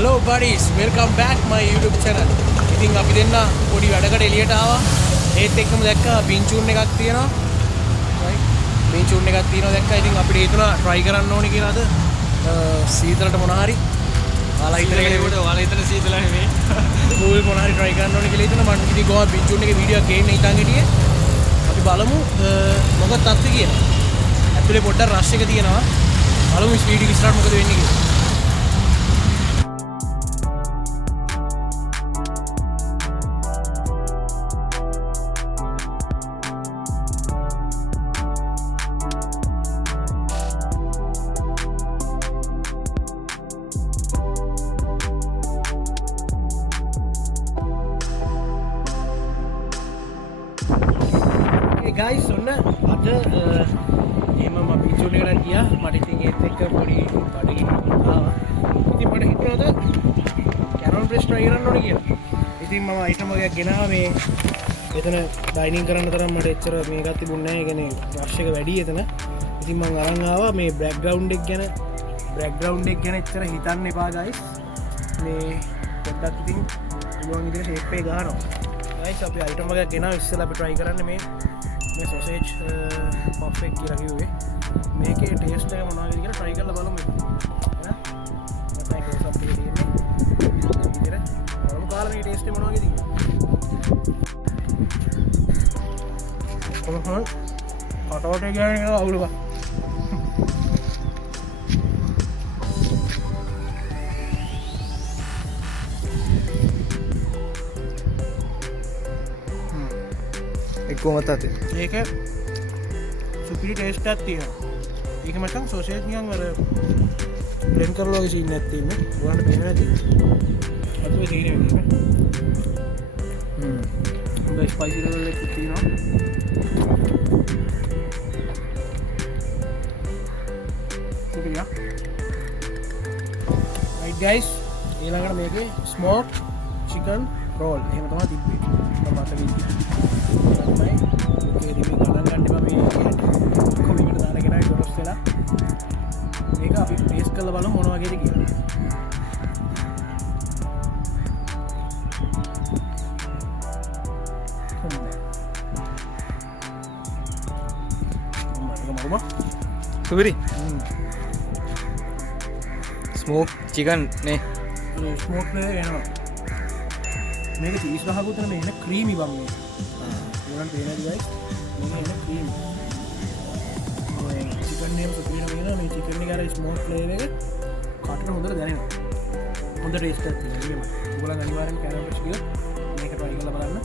Hello buddies, welcome back my YouTube channel. ඉතින් අපි දෙන්න පොඩි වැඩකට එළියට ආවා. ඒත් එක්කම දැක්කා බින්චූන් එකක් තියෙනවා. right? බින්චූන් එකක් තියෙනවා දැක්කා. ඉතින් අපිට හිතුණා try කරන්න ඕනේ කියලා අද සීතලට මොන හරි. ඔයාලා හිතන සීතල නෙමෙයි. full මොන හරි try කරන්න ඕනේ කියලා හිතුණා. මම ඉතින් ගෝවා බින්චූන් එකේ වීඩියෝ එකක් ගේන්න හිතන් හිටියේ. අපි බලමු මොකක්ද තත්ත්වය කියලා. ඇතුලේ පොඩ්ඩක් රෂ් එක තියෙනවා. බලමු ස්පීඩ් එක ඉස්සරහට මොකද වෙන්නේ කියලා. guys ඔන්න අද එහෙම මම බින්චූන් එකට ගියා මට ඉතින් ඒත් එක්ක පොඩි බඩගින්න ආවා ඉතින් මට හිතුණාද කැරොන් ප්‍රෙස් try කරන්න ඕනේ කියලා ඉතින් මම අයිටම් එකක් ගෙනාවා මේ එතන ඩයිනින් කරන්න තරම් මට එච්චර මේකක් තිබුණේ නැහැ ඒ කියන්නේ රෂ් එක වැඩි එතන ඉතින් මම අරන් ආවා මේ බෑග්ග්‍රවුන්ඩ් එක ගැන එච්චර හිතන්න එපා guys මේ පොඩ්ඩක් ඉතින් පුළුවන් විදිහට ෂේප් එක ගන්නවා guys අපි අයිටම් එකක් ගෙනාවා ඉස්සෙල්ලා අපි try කරන්නේ මේ සොසේජ් පෆ් එක කියලා කිව්වේ මේකේ ටේස්ට් එක මොනවද කියලා try කරලා බලමු එහෙනම් මම ටේස්ට් අප් එක දෙන්නේ ඉතින් බලමු කාලා මේ ටේස්ට් එක මොනවද කියලා කොහොමද කටවට ගෑනේ අවුලක කොහොමද ඒක සුපිරි ටේස්ට් එකක් තියෙනවා. ඒක මචං සොසේජ් නිකන් අර බ්ලෙන්ඩ් කරලා වගේ සීන් එකක් තියෙන්නේ. ඔයාලට පේන්නේ නැති. අතේ සීන් එක. හොඳයි ස්පයිසි ලෙවල් එකක් තියෙනවා. සුපිරියා. right guys ඊළඟට මේකේ ස්මෝක්ඩ් චිකන් රෝල් එහෙම තමයි තිබ්බේ. මම අතේ තමයි ඔකේ ඉතින් ගණන් ගන්න එපා මේ කොමිකට දාලා ගෙනාවි දොරස් වෙලා මේක අපි ටේස්ට් කරලා බලමු මොන වගේද කියලා සුපිරි ස්මෝක් චිකන් නේ ස්මෝක් නේ එනවා මේක චීස් ගහකුත් නෙමෙයි එන ක්‍රීමි බම් මේ ඔයාලට පේනද guys මේක එන ක්‍රීමි ඔය චිකන් නේම සුපිරිම වෙනවා මේ චිකන් එක අර ස්මෝක් ෆ්ලේවර් එක කටට හොඳට දැනෙනවා හොඳ ටේස්ට් එකක් තියෙනවා ඔයගොල්ලන් අනිවාර්යෙන් කැරොන් ප්‍රෙස් කියලා මේක try කරලා බලන්න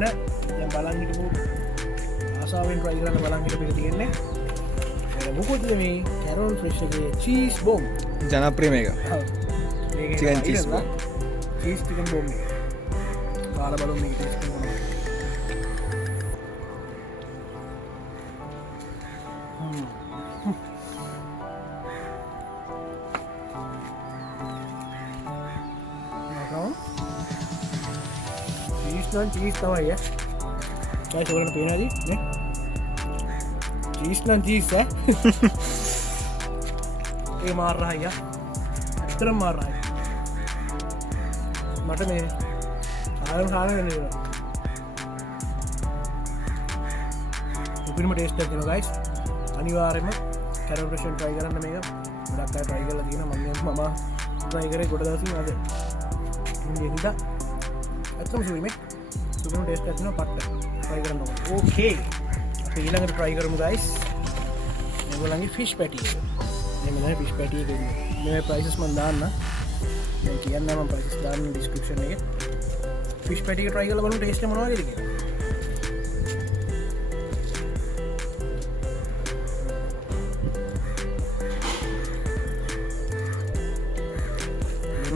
දැන් බලන් හිටපු ආසාවෙන් try කරන්න බලන් හිටපු එක තියෙන්නේ මොකද මේ කැරොන් ප්‍රෙස් එකේ චීස් බොම් ජනප්‍රිය මේක චිකන් චීස් බොම් චීස් චිකන් බොම් කාලා බලමු මේක ටේස්ට් කරමු चीज तवा है क्या छोकरा पीना जी ने चीज ना चीज है ये मार रहा है यार इतना मार रहा है मटन में खाने नहीं रहा तो फिर मैं टेस्ट करती हूँ गाइस अनिवार्य में कैरम प्रेशन ट्राई करना मेगा मेरा क्या ट्राई कर लगी ना मम्मी मामा ट्राई करे गोटदासी आगे ये था अच्छा शुरू में सुबह टेस्ट करती हूँ पट्टा ट्राई करना ओके तो ये लगा ट्राई करूँ गाइस मैं बोलेंगे फिश पैटी ये मैंने फिश पैटी मेरे प्राइसेस में दान ना मैं किया ना मैं प्राइसेस दान डिस्क्रिप्शन में फिश पैटी का ट्राई कर बोलूँ टेस्ट में बनवा के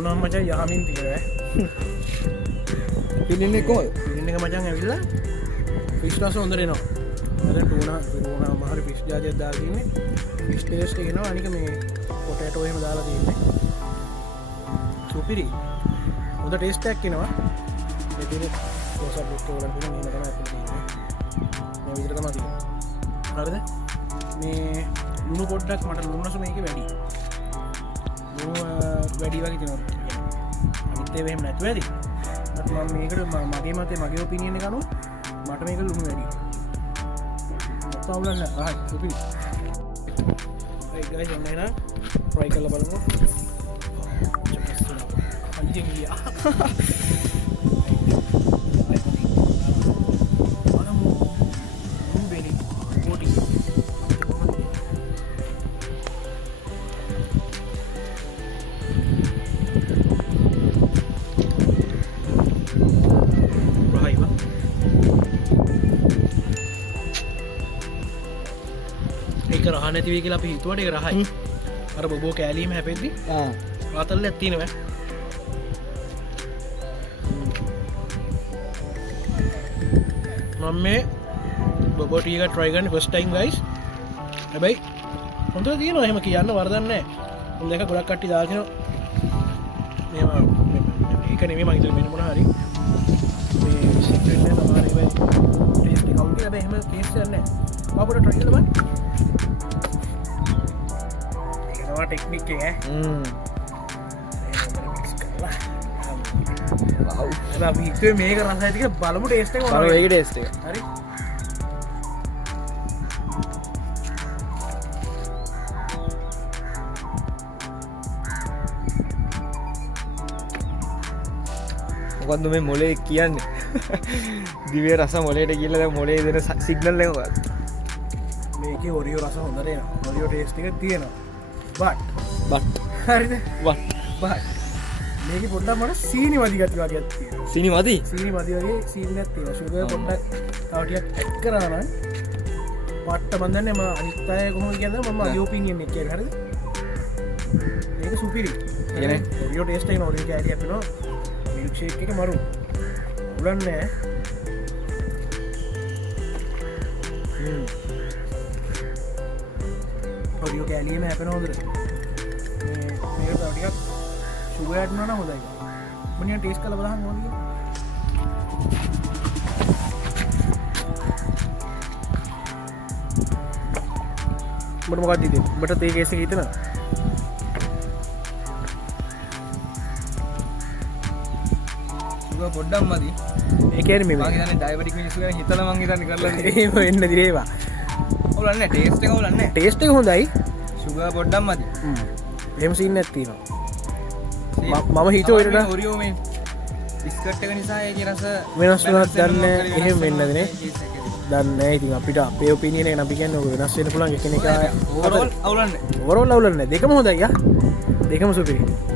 नाम मचा यहाँ भी पी रहा है පිළින්නේ කොහොමද? පිළින්නේ මචං ඇවිල්ලා ෆිෂ් රස හොඳට එනවා. දැන් ටූනා මහරි ෆිෂ් ජාතියක් දාලා තින්නේ. ෆිෂ් ටේස්ට් එක එනවා. අනික මේ පොටේටෝ එහෙම දාලා තින්නේ. සුපිරි. හොඳ ටේස්ට් එකක් එනවා. මේ තියෙන සෝස් අප් එක වල තියෙන මේක තමයි අපිට තියෙන්නේ. මේ විදිහට තමයි තියෙන්නේ. හරිද? මේ ලුණු පොඩ්ඩක් මට ලුණු රස මේකේ වැඩි. වැඩි වගේ තිනවා අනිත්තේ එහෙම නැතුව ඇති මම මේකට මගේ මතේ මගේ ඔපිනියන කනුව මට මේක ලුණු වැඩි පවුලන්න සුපි ගයි ඔන්න ප්‍රයි කල්ල බලමු අන්තිම ගියා රහනැතිවේ කියලා අපි හිතුවට එක රහයි අර බොබෝ කෑලීම හැපෙද්දි ආතල්ල ඇත්තිනව මම මේ බොබෝටියක ට්‍රයිගන් ෆස් ටයිම් ගයිස් හැබැයි හොඳ තියෙන එහෙම කියන්න වර්දන්න හොඳ එක ගොඩක් කට්ටි දාගෙන ඒක නෙමේ මහිතර වෙන මොන හරි එහෙම කේස්න්න අපට ට්‍රයිල බන් ටෙක්නික් මේක රසයිතික බලමු ටේස්ට ටේස්ට හරි මොකක්ද මේ මොලේ කියන්නේ දිවේ රස මොලේට කියල මොලේ දෙන සිගනල් ලකත් මේක ඔරියෝ රස හොඳරේ ඔරියෝ ටේස්ටික තියෙනවා බට් හරිද බට් මේක පොඩ්ඩක් මට සීනි වදිගති වගේ ඇත්තිය සිනි මදී සීනි මදි වගේ සීනි ඇත්තිව සුග පොඩ්ඩක් තවටියක් ඇත් කරාන පට්ට බඳන්න ම අනිස්ථය කොහොම කියන්න මම යෝපින්ගෙන් එක හරද ඒක සුපිරි රියෝ ටේස්ටයි නොලික ඇඩ අපෙනවා මිල්ක්ෂේක් එක මරු උලන්නෑ රියෝ කෑලීම හැපෙන හොදර මේ තවටිකක් සුවයටනන හොදයි මනිය ටේස් කල බලහන් හොද බට මොකක්දීද බට තේකේස හිතන පොඩ්ඩම් මදී ඒකන මේ ඩයිවටික් මිනිස්සු හිතල මංගේතන්න කරලා එන්න දිරේවා ඔලන්න ටේස්ට කවලන්න ටේස්ට හොඳයි සුග පොඩ්ඩම් මති එම සින්න ඇත්තිනවා මම හිතෝ එරට හොරියෝමෙන් ඉස්කට්ක නිසා ඒ රස වෙනස් වනත් දන්න එහෙම වෙන්නදනේ දන්න ඉතින් අපිට අපේ ඔපිනියන අපි කියන්න වෙනස් වෙන පුළන් එක එක අවුලන්න ඔරෝල් අවුලන්න දෙකම හොදයිය දෙකම සුපිරි